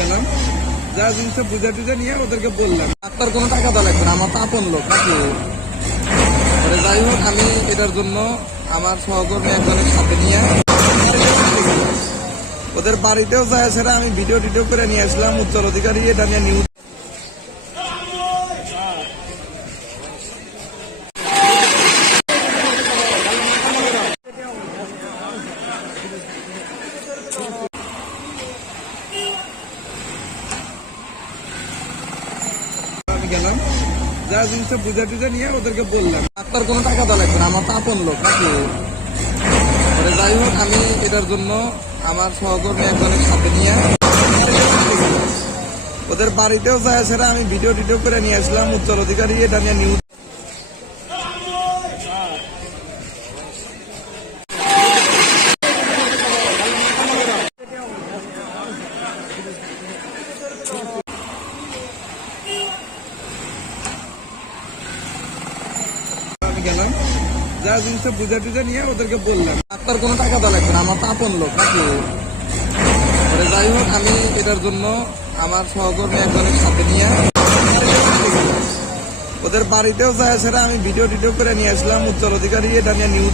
গেলাম, যা জিনিসটা বুঝা টুজা নিয়ে ওদেরকে বললাম, ডাক্তার কোনো টাকা দেওয়া লাগবে না, আমার তো আপন লোক নাকি। যাই হোক, আমি এটার জন্য আমার সহকর্মী একজনের সাথে নিয়ে ওদের বাড়িতেও যায়, সেটা আমি ভিডিও টিডিও করে নিয়ে আসলাম। উত্তরাধিকারী এটা নিয়ে নিউজ গেলাম, যা জিনিসটা বুঝা টুজা নিয়ে ওদেরকে বললাম, ডাক্তার কোনো টাকা দেওয়া লাগবে না, আমার তো আপন লোক নাকি। যাই হোক, আমি এটার জন্য আমার সহকর্মী একজনের সাথে নিয়ে ওদের বাড়িতেও যায়, সেটা আমি ভিডিও টিডিও করে নিয়ে আসলাম। উত্তরাধিকারী এটা নিয়ে নিউজ গেলাম, যা জিনিসটা বুঝা টুজা নিয়ে ওদেরকে বললাম, ডাক্তার কোনো টাকা দেওয়া লাগবে না, আমার তো আপন লোক নাকি। যাই হোক, আমি এটার জন্য আমার সহকর্মী একজনের সাথে নিয়ে ওদের বাড়িতেও যায়, সেটা আমি ভিডিও টিডিও করে নিয়ে আসলাম। উত্তরাধিকারী এটা নিয়ে নিউজ